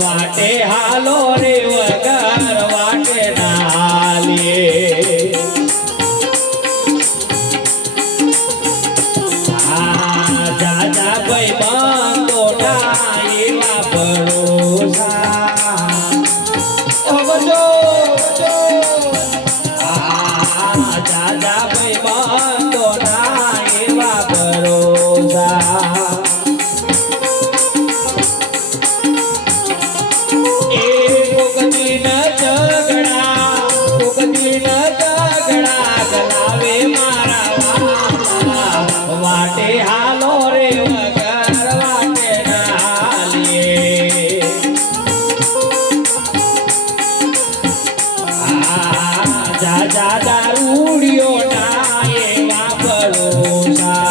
વાટે હાલો રે વગર વાટે ના હાલીએ જાજા ભાઈ બંધો ના એવા ભરોસા જાજા ભાઈ બંધો ના એવા ભરોસા વાટે હાલો રે વગર વાટે ના હાલીએ જાજા દારૂડિયો ના એવા ભરોસા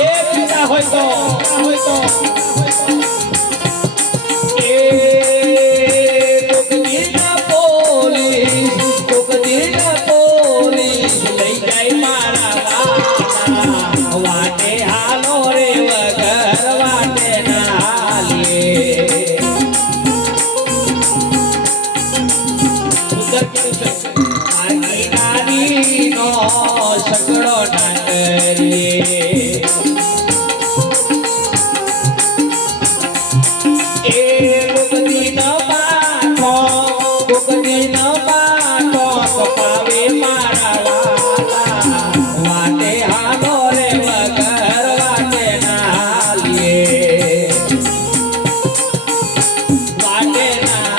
એ પીતા હોય તો લઈ જાય મારા વાટે હાલો રે વગર વાટે ના હાલીએ નારીનો સગડો ના કરીએ એ ગોગદી ન પાઠો કપાવે મારા વાલા વાટે હાલો રે વગર વાટે ના હાલીએ વાટે ના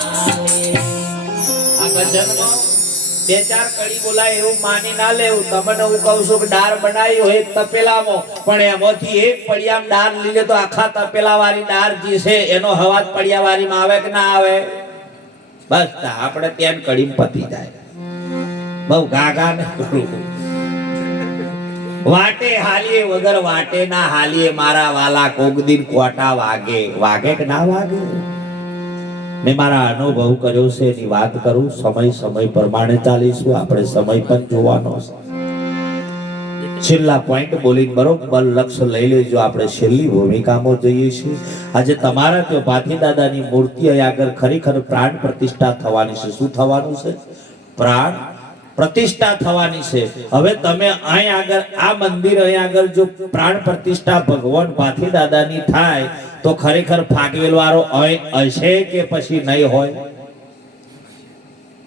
હાલીએ આ ભજનમાં બે ચાર કડી બોલાય એવું માની ના લેવું તમને હું કહું છું કે ડાર બનાવી હોય તપેલામાં પણ એમાંથી એક પડિયામ ડાર લીધે તો આખા તપેલા વાળી ડાર જે છે એનો હવાજ પડિયા વાળીમાં આવે કે ના આવે બસ આપણે ત્યાં કડીમ પતી જાય બહુ ગાગા ને કરું વાટે હાલીએ વગર વાટે ના હાલીએ મારા વાલા કોક દિન કોટા વાગે કે ના વાગે મેં મારા અનુભવ કર્યો છે એની વાત કરું સમય પ્રમાણે ચાલીશું આપણે સમય પણ જોવાનો છે છેલ્લા પોઈન્ટ બોલીને બરોબર લક્ષ્ય લઈ લેજો આપણે છેલ્લી ભૂમિકામાં જઈએ છીએ આજે તમારા ત્યાં પાથી દાદાની મૂર્તિ આગળ ખરેખર પ્રાણ પ્રતિષ્ઠા થવાની છે શું થવાનું છે પ્રાણ પ્રતિષ્ઠા થવાની છે હવે તમે અહીં આગળ આ મંદિર અહીં આગળ જો પ્રાણ પ્રતિષ્ઠા ભગવાન પાથી દાદાની થાય તો ખરેખર ફાગવેલ વાળો હશે કે પછી નહીં હોય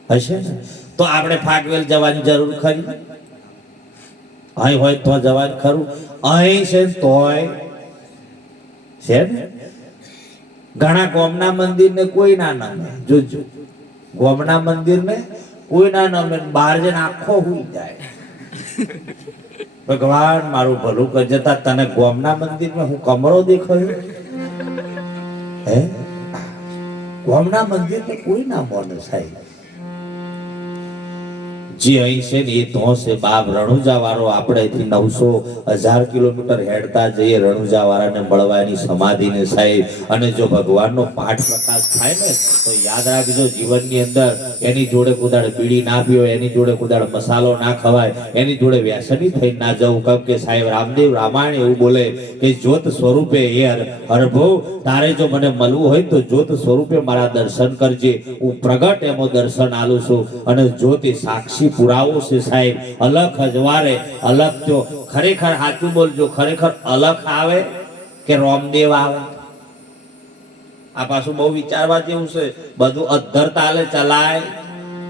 હશે ને તો આપણે ફાગવેલ જવાની જરૂર ખરી અહીં હોય તો જવાનું ખરું અહીં છે તોય છે ને ઘણા ગોમના મંદિર ને કોઈ ના નામે જોજો ગોમના મંદિર ને કોઈ ના નામે બહાર જઈને આખો હુઈ જાય ભગવાન મારું ભલું કરી જતા તને ગોમના મંદિર માં હું કમરો દેખાયો હે ગોમના મંદિર ને કોઈ ના મોને સાહેબ જે અહીં છે ને એ તો છે બાપ રણુજા વાળો આપણે થી 900,000 કિલોમીટર હેડતા જઈએ રણુજા વાળાને મળવાની સમાધિને સાહેબ અને જો ભગવાનનો પાઠ પ્રકાશ થાય ને તો યાદ રાખજો જીવનની અંદર એની જોડે કુદાડ બીડી ના પીઓ એની જોડે કુદાડ મસાલો ના ખવાય એની જોડે વ્યસની થઈ ના જવું કેમ કે સાહેબ રામદેવ રામાયણ એવું બોલે કે જ્યોત સ્વરૂપે હે હરભો તારે જો મને મળવું હોય તો જ્યોત સ્વરૂપે મારા દર્શન કરજે હું પ્રગટ એમો દર્શન આલું છું અને જ્યોતિ સાક્ષી પુરાવો છે સાહેબ અલખ અજવારે અલખ જો ખરેખર સાચું બોલજો ખરેખર અલખ આવે કે રામદેવ આવે આ પાછું બહુ વિચારવા જેવું છે બધું અધર તાલે ચલાય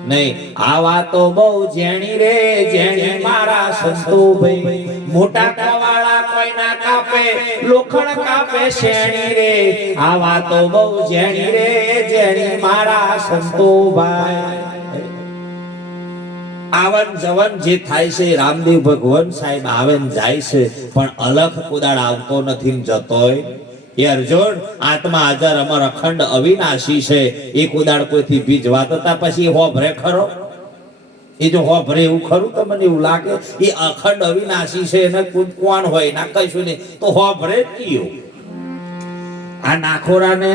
નહીં આ વાતો બહુ જેણી રે જેણી મારા સંતો ભાઈ મોટા કવાળા કોઈ ના કાપે લોખંડ કાપે શેણી રે આ વાતો બહુ જેણી રે જેણી મારા સંતો ભાઈ આવન જવન જે થાય છે રામદેવ ભગવાન સાહેબ આવેન જાય છે પણ અલખ કુદાડ આવતો નથી જતોય એ અર્જુન આત્મા હાજર અમર અખંડ અવિનાશી છે એ કુદાડ કોઈથી ભીજવા તતા પછી હોભરે ખરો એ જો હોભરે એવું ખરું તો મને એવું લાગે એ અખંડ અવિનાશી છે એને કોણ હોય ના કશું નહીં તો હોભરે કયો આ નાખોરાને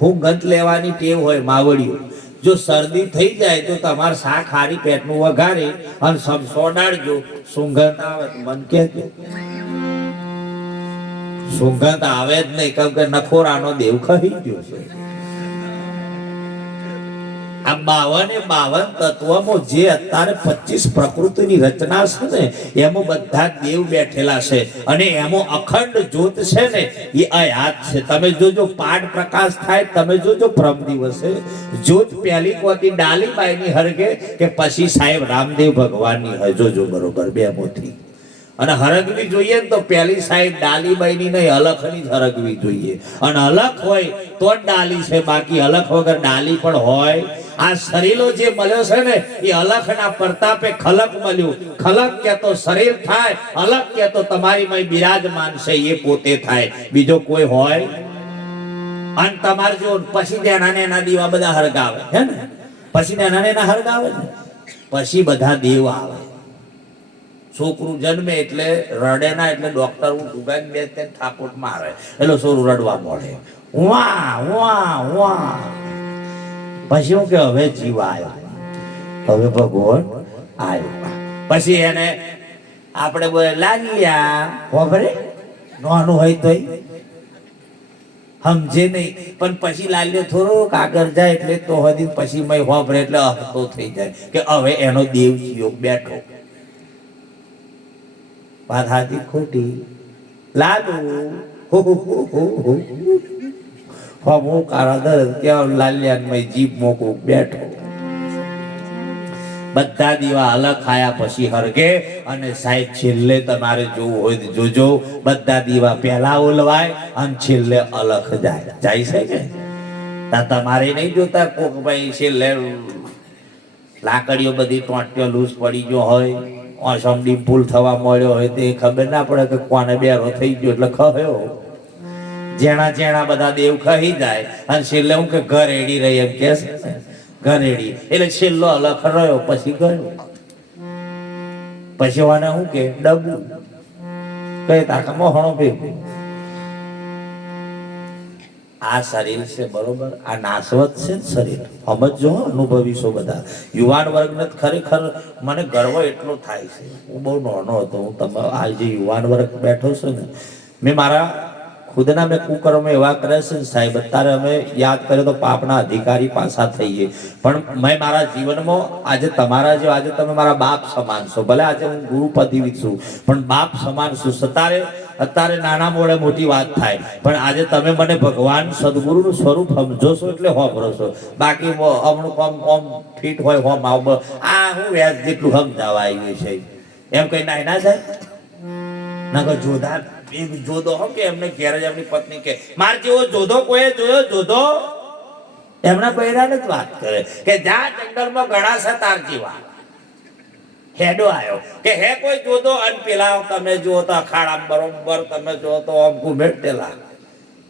હું ગંત લેવાની ટેવ હોય માવડિયું જો શરદી થઈ જાય તો તમારે શાક હારી પેટનું વઘારી અને સોડાડજો સુગંધ આવે તો મન કહેજો સુગંધ આવે જ નહીં કેમ કે નખોરાનો દેવ ખાઈ ગયો છે આ 52 તત્વમાં જે અત્યારે 25 પ્રકૃતિની રચના છે ને એમાં બધા દેવ બેઠેલા છે અને એમાં અખંડ જ્યોત છે ને એ અયાત છે. તમે જોજો પાઠ પ્રકાશ થાય, તમે જોજો પ્રમ દિવસે જ્યોત પહેલી કોતી ડાલીબાઈની હરગે કે પછી સાહેબ રામદેવ ભગવાનની હોય. જોજો બરોબર બે મોથી અને હરગવી જોઈએ ને તો પહેલી સાઈડ ડાલીબાઈની નહીં અલખની જ હરગવી જોઈએ. અને અલખ હોય તો જ ડાલી છે, બાકી અલખ વગર ડાલી પણ હોય. આ શરીરો જે મળ્યો છે ને એ અલખના પ્રતાપે ખલક મળ્યું. ખલક કે તો શરીર થાય, અલખ કે તો તમારી મય બિરાજમાન છે એ પોતે થાય, બીજો કોઈ હોય. અને તમારે જો પછી નાના નાના દીવા બધા હરગાવે હે ને, પછી નાના નાના હરગાવે ને પછી બધા દેવ આવે. છોકરું જન્મે એટલે રડે ના એટલે ડોક્ટર હું ડુગાઈને બેસતે થાપોટ મારે એટલે છોકરું રડવા મળે. વાહ વાહ વાહ. પછી હું કે હવે જીવ આવ્યો, હવે ભગવાન આવ્યો. પછી એને આપણે બોલે લાલ્યા ખબરે નાનું હોય તોય સમજે નહીં, પણ પછી લાલ્યો થોડોક આગળ જાય એટલે તો હજી પછી મય હોભરે એટલે હસતો થઈ જાય કે હવે એનો દેવ જીવ બેઠો. વાત હાથી ખોટી? લાલુ હું કારા દરદ ક્યાં લાલ્યાન જીભ મોકું બેઠો. બધા દીવા અલગ ખાયા પછી હરગે અને સાહેબ છેલ્લે તમારે જોવું હોય તો જોજો બધા દીવા પહેલા ઓલવાય અને છેલ્લે અલગ જાય. જાય છે કે તમારે નહીં જોતા કોક ભાઈ છેલ્લે લાકડીઓ બધી ટોંટીઓ લૂસ પડી ગયો હોય, ઓસમડી ભૂલ થવા મળ્યો હોય તે ખબર ના પડે કે કોને બેરો થઈ ગયો એટલે ખયો. જેણા જેણા બધા દેવ કહી જાય અને છેલ્લે હું કે ઘર એડી રહી એમ કે ઘર એડી એટલે છેલ્લો અલખ રહ્યો પછી ગયો. પછી વાને શું કે ડબુ કઈ તાકા મોહણો ભેગું. આ શરીર છે બરોબર, આ નાશવત છે શરીર. સમજો અનુભવીશો બધા. યુવાન વર્ગને ખરેખર મને ગર્વ એટલો થાય છે. હું બહુ નાનો હતો, હું તમે આ જે યુવાન વર્ગ બેઠો છે ને મેં મારા ખુદના મેં કુકર્મ એવા કરે છે ને સાહેબ અત્યારે અમે યાદ કરીએ તો પાપના અધિકારી પાછા થઈએ. પણ મેં મારા જીવનમાં આજે તમારા જે આજે તમે મારા બાપ સમાન છો, ભલે આજે હું ગુરુ પદવી છું પણ બાપ સમાન છું. અત્યારે નાના મોડે મોટી વાત થાય પણ આજે તમે મને ભગવાન સદગુરુનું સ્વરૂપ સમજો છો એટલે હોભરો છો. બાકી અમુક ઓમ ફીટ હોય હોમ આવ આ હું વ્યાજ જેટલું સમજાવા આવ્યું છે એમ કઈ ના જાય ના કોઈ જોધા જોધો હો કે એમને ઘેર જ એમની પત્ની કે માર જેવો જોધો કોઈ જોયો જોધો એમના બૈરાને જ વાત કરે કે જા જંગલમાં ઘણા છે તાર જેવા. હેડો આવ્યો કે હે કોઈ જોધો અને પેલા તમે જુઓ તો અખાડા બરોબર તમે જુઓ તો આમ ઘુમેટેલા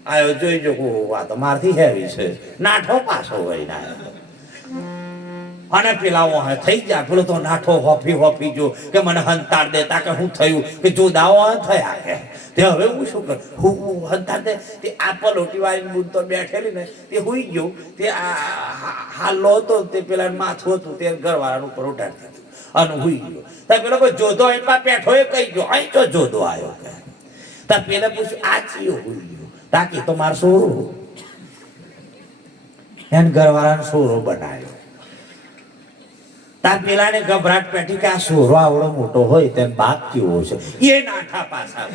આવ્યો જોઈ જો વાત મારથી હેવી છે નાઠો પાછો હોય ના અને પેલા હે થઈ ગયા પેલો તો નાઠો હોફી જો કે મને હંતાડ દેતા કે હું થયું કે જો દાવો થયા કે તે હવે હું શું કરું હું હંતાડ દે તે આ પલોટી વાળી બુદ્ધ તો બેઠેલી ને તે હુઈ ગયો તે હાલો હતો તે પેલા માથું હતું તે ઘરવાળાનું ઉપર ઉઠાડી દીધું અને હુઈ ગયો. તો પેલો કોઈ જોધો એમાં બેઠો એ કહી ગયો અહીં તો જોધો આવ્યો કે તા પેલા પૂછ્યું આ ચિયો હુઈ ગયો તાકી તો મારો સોરો એને ઘરવાળાનો સોરો બનાવ્યો. તા પેલાને ગભરાટ પેટી કે આ સોરો આવડો મોટો હોય તેમ બાપ કેવો છે એ નાઠા પાછા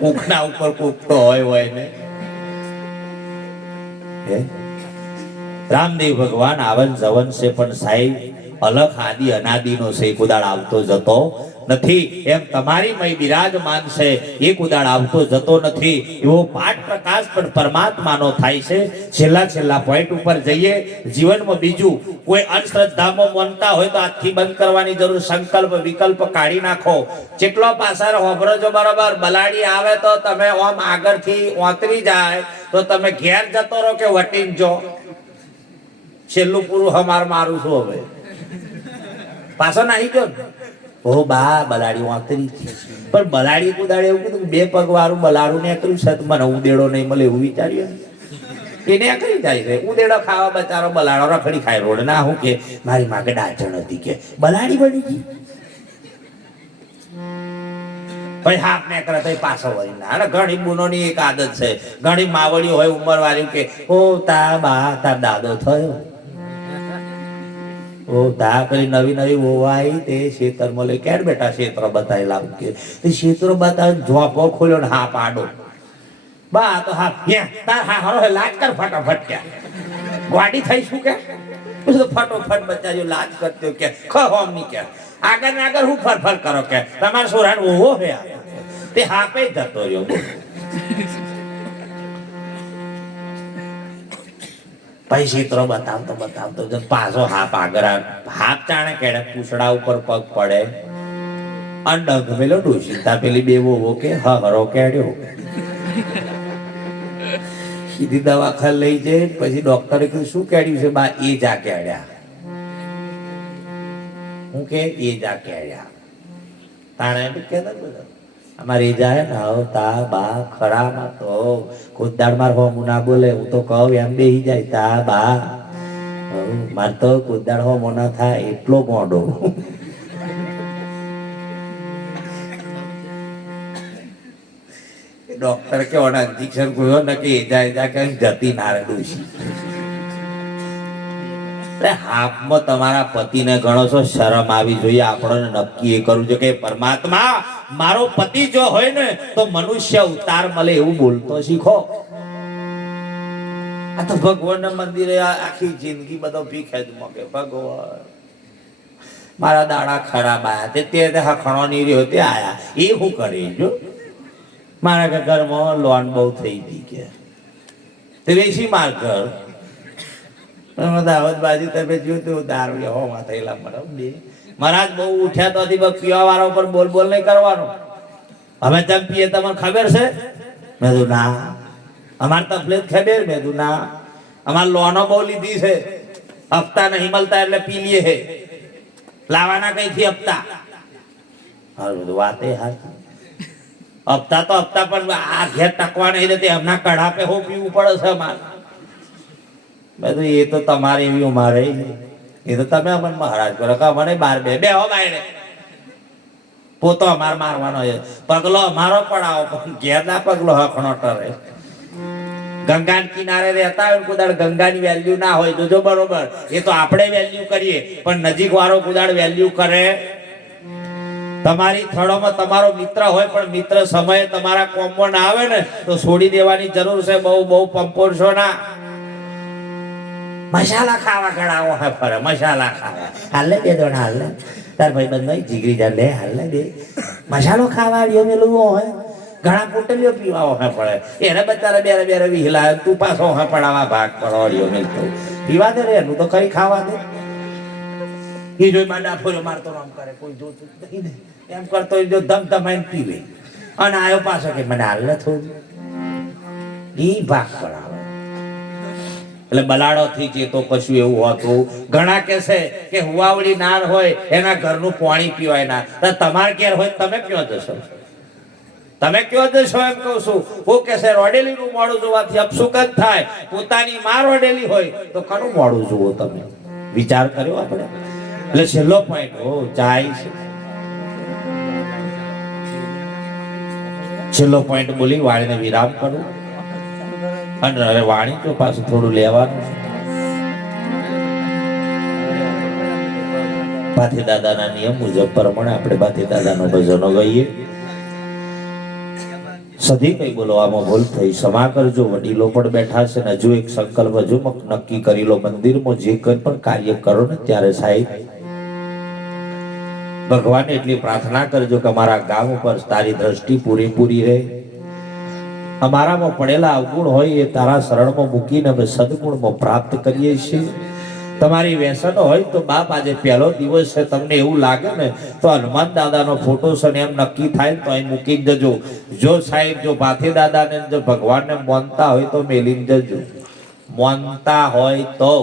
કુકના ઉપર કૂકતો હોય ને. રામદેવ ભગવાન આવન જવન છે પણ સાહેબ અલખ આદિ અનાદિનો છે કુદાળ આવતો જતો નથી. એમ તમારી મય બિરાજમાન છે એ કુદાળ આવતો જતો નથી. એવો પાઠ પ્રકાશ પણ પરમાત્માનો થાય છે. છેલ્લા પોઈન્ટ ઉપર જઈએ. જીવનમાં બીજું કોઈ અંધશ્રદ્ધામાં માનતા હોય તો આજથી બંધ કરવાની જરૂર. સંકલ્પ વિકલ્પ કાઢી નાખો. જેટલો પાછળ હોભરો છો બરોબર બલાડી આવે તો તમે ઓમ આગળથી ઓતરી જાય તો તમે ઘેર જતો રહો કે વટીન જો છેલ્લું પૂરું મારું છું હવે પાછો નાહી ગયો ઓ બા બલાડી વાંતરી પણ બલાડી કુદાડે એવું કીધું બે પગ વાળું બલાડું ને કર્યું છે મને ઉદેડો નહીં મળે એવું વિચાર્યું એને કરી જાય છે. ઉદેડો ખાવા બચારો બલાડો રખડી ખાય રોડ ના હું કે મારી માગે ડાચણ હતી કે બલાડી બની ગઈ ભાઈ હાફ ને કરે તો પાછો વળી ના. અને ઘણી બુનોની એક આદત છે, ઘણી માવડીઓ હોય ઉંમર વાળી કે ઓ તા બા તાર દાદો થયો, ઓ તા પેલી નવી નવી વોવાઈ તે ખેતરમાં લઈ ક્યારે બેટા ક્ષેત્ર બતાવી લાવ કે તે ક્ષેત્ર બતાવી જોપો ખોલ્યો ને હા પાડો બા તો હા તાર હા હરો લાજ કર ફટાફટ કે ગાડી થઈ શું કે ફટોફટ બચ્ચા લાજ કરતો કે ખોમ ની કે આગળ ને આગળ હું ફરફર કરો કે તમારે સોરાણ ઓહો હે તે હાપે જતો રહ્યો. પછી ચિત્રો બતાવતો પાછો હાપ આગળ હાપ ચાણે કેડે પૂછડા ઉપર પગ પડે અને ડગ મેલો ડોશીતા પેલી બે વોવો કે હરો કેડ્યો સીધી દવાખાને લઈ જાય. પછી ડોક્ટરે કીધું શું કેડ્યું છે બા? એ જા કેડ્યા. હું કે એ જા કેડ્યા તાણે કેતા બધા અમારે એ જાય ને હવે તા બા ખરામાં તો કુદાડ માર હો મુના બોલે હું તો કહું એમ બેહી જાય તા બા માર તો કુદાડ હો મોના થાય એટલો મોડો. ડોક્ટર કે ઓના ઇન્જેક્શન ગયો ને કે એ જાય કે જતી ના રે ડોશી. હાથમાં તમારા પતિને ગણો છો, શરમ આવી જોઈએ. આપણને નક્કી એ કરવું છે કે પરમાત્મા મારો પતિ જો હોય ને તો મનુષ્ય અવતાર મળે એવું બોલતો શીખો. આ તો ભગવાનના મંદિરે આખી જિંદગી બધો ભીખે જ મગે ભગવાન મારા દાડા ખરાબ આયા તે હખણો ની રહ્યો તે આયા એ હું કરી જો મારા કે ઘરમાં લોન બહુ થઈ ગઈ કે તે વેચી માર ઘર દાવત બાજુ તમે જોયું દારૂ લેવામાં થયેલા મને મહારાજ બહુ ઉઠ્યા તો પીવા વાળા ઉપર બોલ બોલ નહીં કરવાનું. અમે ચમ પીએ તમને ખબર છે? મેં કીધું ના. અમારે તકલીફ ખબર? મેં કીધું ના. અમારે લોનો બહુ લીધી છે, હપ્તા નહીં મળતા એટલે પી લઈએ હે. લાવવાના કઈથી હપ્તા? હારું વાતે હાર હપ્તા તો હપ્તા પણ આ ઘેર ટકવા નહીં રહેતી એમના કઢાપે હો પીવું પડે છે અમારે. બધું એ તો તમારે એવી મારે એ તો તમે અમને મહારાજ કરો કે મને બાર બે બે હો બાયરે પોતો અમારે મારવાનો છે. પગલો અમારો પડાવો પણ ઘેર ના પગલો હખણો ટરે. ગંગા કિનારે રહેતા હોય કુદાડ ગંગાની વેલ્યુ ના હોય તો જો બરોબર એ તો આપણે વેલ્યુ કરીએ પણ નજીક વાળો કુદાડ વેલ્યુ કરે. તમારી થળોમાં તમારો મિત્ર હોય પણ મિત્ર સમયે તમારા કોમમાં ના આવે ને તો છોડી દેવાની જરૂર છે. બહુ બહુ પંપોરશો ના. મસાલા ખાવા ગળાવો હે ફરે મસાલા ખાવા હાલે બે દોણા હાલે તાર ભાઈ બંધ જીગરી જા લે હાલે બે મસાલો ખાવા આવ્યો મેલું હોય ઘણા પોટલીઓ પીવા હે પડે એને બચારા બેરે બેરે વિહલા તું પાછો હે પડાવા ભાગ પડ્યો મેલતો પીવા દે રે એનું તો કઈ ખાવા દે. એ જોઈ માડા ફોરો મારતો આમ કરે કોઈ જોતું નહીં એમ કરતો જો ધમ ધમાઈને પીવે અને આયો પાછો કે મને હાલ ને થોડું ઈ ભાગ પડાવે. એટલે બલાડો થઈ છે તો કશું એવું હોતું. ઘણા કે છે કે હુવાવડી નાર હોય એના ઘરનું પાણી પીવાય ના. તમારે ઘેર હોય તમે ક્યાં જશો? તમે ક્યાં જશો એમ કહું છું. હું કે છે રોડેલી નું મોડું જોવાથી અપસુક જ થાય. પોતાની માં રોડેલી હોય તો કનું મોડું જોવો તમે વિચાર કર્યો આપણે? એટલે છેલ્લો પોઈન્ટ હો જાય છે. છેલ્લો પોઈન્ટ બોલી વાળીને વિરામ કરું. અને હવે વાણી તો પાછું થોડું લેવાનું. ભાથી દાદાના નિયમ મુજબ પ્રમાણે આપણે ભાથી દાદાનો ભજનો ગાઈએ. સધી કઈ બોલવામાં ભૂલ થઈ ક્ષમા કરજો. વડીલો પણ બેઠા છે ને હજુ એક સંકલ્પ હજુ નક્કી કરી લો. મંદિરમાં જે કંઈ પણ કાર્ય કરો ને ત્યારે સાહેબ ભગવાન એટલી પ્રાર્થના કરજો કે અમારા ગામ ઉપર તારી દ્રષ્ટિ પૂરેપૂરી રહે. અમારામાં પડેલા અવગુણ હોય એ તારા શરણમાં મૂકીને અમે સદગુણમાં પ્રાપ્ત કરીએ છીએ. તમારી વ્યસન હોય તો બાપ આજે પહેલો દિવસ છે તમને એવું લાગે ને તો હનુમાન દાદાનો ફોટો છે ને એમ નક્કી થાય તો અહીં મૂકી જજો. જો સાહેબ જો ભાથી દાદાને જો ભગવાનને માનતા હોય તો મેલીને જજો. માનતા હોય તો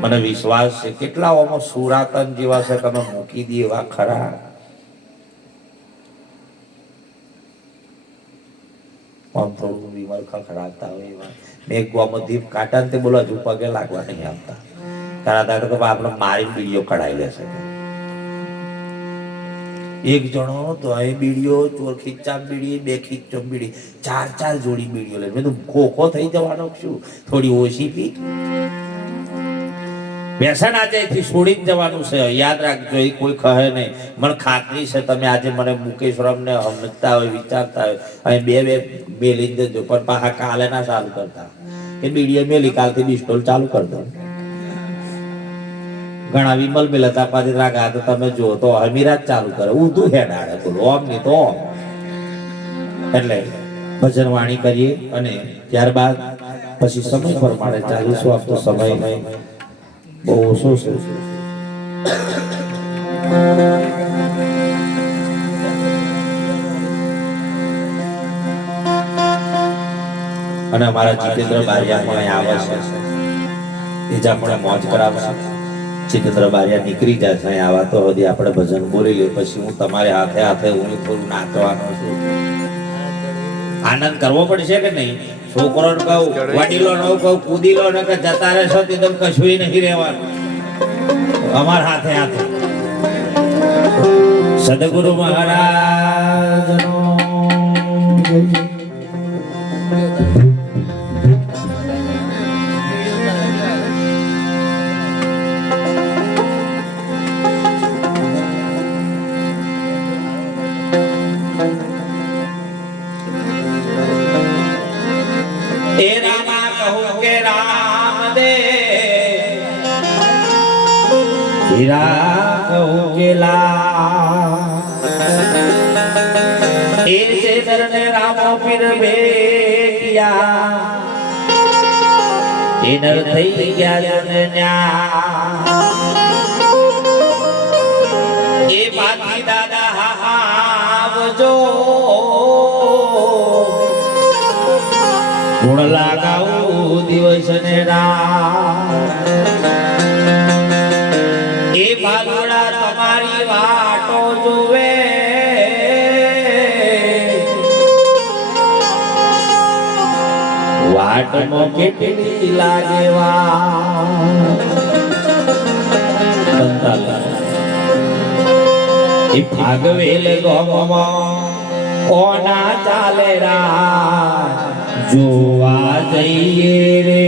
મને વિશ્વાસ છે કેટલાઓમાં સુરાતન જેવા છે તમે મૂકી દે એવા ખરા. આમ થોડું બીમાર ખખડાતા હોય એવા મેં ગોમાં દીપ કાઢા ને તે બોલો હજુ પગે લાગવા નહીં આવતા. તારા દાદા તો આપણે મારી બીડીઓ કઢાઈ લેશે. એક જણો તો એ બીડીઓ ચોર ખીચામ બીડી બે ખીચમ બીડી ચાર જોડી બીડીઓ લે. મેં તો ખોખો થઈ જવાનો શું થોડી ઓછી પી. વ્યસન આજેથી છોડી જ જવાનું છે. યાદ રાખજો એ કોઈ કહે નહીં. મને ખાતરી છે તમે આજે મને મુકેશ્વરમ ને સમજતા હોય વિચારતા હોય અહીં બે મેલી દેજો પણ પાછા કાલે ના ચાલુ કરતા કે બીડીએ મેલી કાલથી બિસ્ટોલ ચાલુ કરી દો. ઘણા વિમલ મિલતા પાછી રાગા તો તમે જો તો હમીરાજ ચાલુ કરે ઊંધું હેડાડે બોલો ઓમ નહીં તો ઓમ. એટલે ભજન વાણી કરીએ અને ત્યારબાદ પછી સમય પ્રમાણે ચાલીશું. આપ તો સમય બહુ ઓછો છે. અને અમારા જીતેન્દ્ર બારિયા પણ આવે છે. એ જ આપણે મોજ કરાવશે. જીતેન્દ્ર બારિયા નીકળી જાય છે આવા તો હજી આપણે ભજન બોલી લે પછી હું તમારે હાથે હાથે હું થોડું નાચવાનો છું. આનંદ કરવો પડશે કે નહીં? છોકરો કહું વડીલો નો કહું કૂદી લો ને કે જતા રહેશો તો કશું નહીં રહેવાનું. અમારા હાથે હાથે સદગુરુ મહારાજ એ રામા કહું કે રામ દે હીરા કહું કે લા એ ચેતર ને રામો પીર ભેટિયા એ નર થઈ ગયા જનન્યા એ બાકી દાદા આવજો ગુણ લાગાવું દિવસ ને રાત એ ભાલુડા તમારી વાટો જોવે વાટમાં કેટલી લાગે એ ભાગવેલ ગોમાં કોના ચાલે રા જોવા જઈએ રે.